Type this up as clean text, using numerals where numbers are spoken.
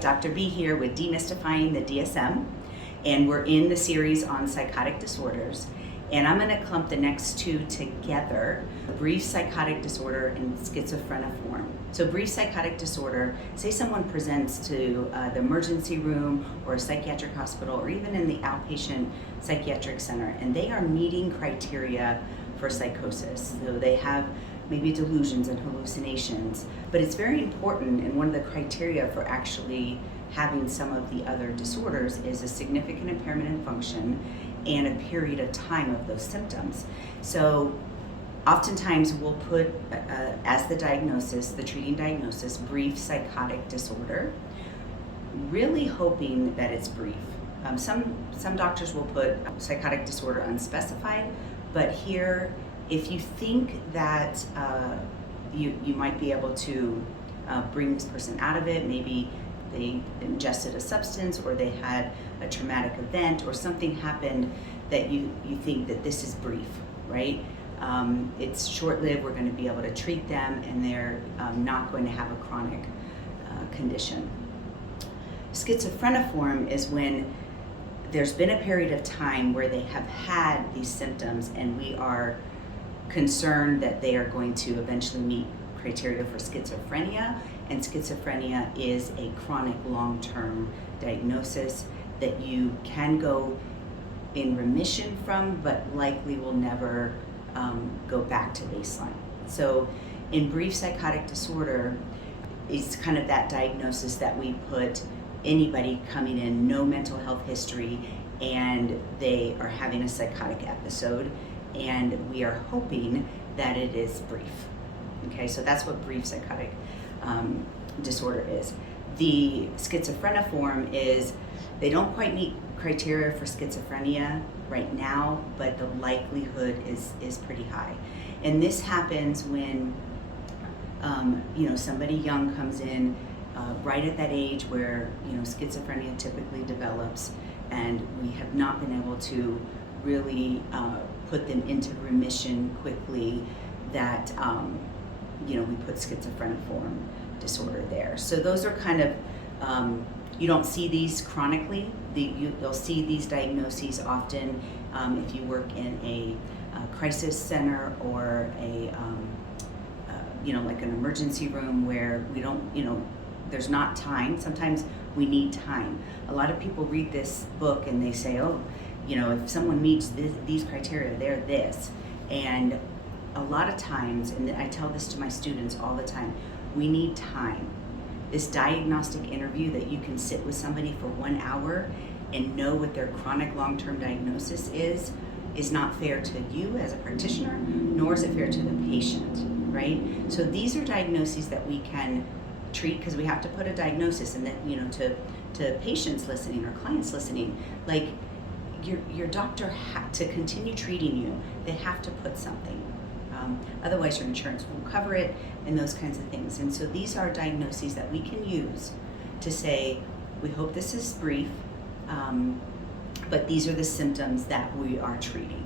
Dr. B here with Demystifying the DSM, and we're in the series on psychotic disorders, and I'm going to clump the next two together: brief psychotic disorder and schizophreniform. So brief psychotic disorder, say someone presents to the emergency room or a psychiatric hospital or even in the outpatient psychiatric center, and they are meeting criteria for psychosis. So they have maybe delusions and hallucinations, but it's very important, and one of the criteria for actually having some of the other disorders is a significant impairment in function and a period of time of those symptoms. So oftentimes we'll put as the diagnosis, the treating diagnosis, brief psychotic disorder, really hoping that it's brief. Some doctors will put psychotic disorder unspecified, but here, if you think that you might be able to bring this person out of it, maybe they ingested a substance or they had a traumatic event or something happened that you think that this is brief, right? It's short-lived, we're going to be able to treat them, and they're not going to have a chronic condition. Schizophreniform is when there's been a period of time where they have had these symptoms and we are concerned that they are going to eventually meet criteria for schizophrenia, and schizophrenia is a chronic long-term diagnosis that you can go in remission from, but likely will never go back to baseline. So in brief psychotic disorder, it's kind of that diagnosis that we put anybody coming in, no mental health history, and they are having a psychotic episode, and we are hoping that it is brief. Okay, so that's what brief psychotic disorder is. The schizophreniform is, they don't quite meet criteria for schizophrenia right now, but the likelihood is pretty high. And this happens when somebody young comes in right at that age where schizophrenia typically develops, and we have not been able to really put them into remission quickly, that we put schizophreniform disorder there. So those are kind of, you don't see these chronically. You'll see these diagnoses often if you work in a crisis center or like an emergency room where we don't, there's not time. Sometimes we need time. A lot of people read this book and they say, oh, if someone meets these criteria, they're this. And a lot of times, and I tell this to my students all the time, we need time. This diagnostic interview that you can sit with somebody for 1 hour and know what their chronic long-term diagnosis is not fair to you as a practitioner, nor is it fair to the patient, right? So these are diagnoses that we can treat, because we have to put a diagnosis, and then to patients listening or clients listening, like your doctor to continue treating you, they have to put something. Otherwise your insurance won't cover it, and those kinds of things. And so these are diagnoses that we can use to say, we hope this is brief, but these are the symptoms that we are treating.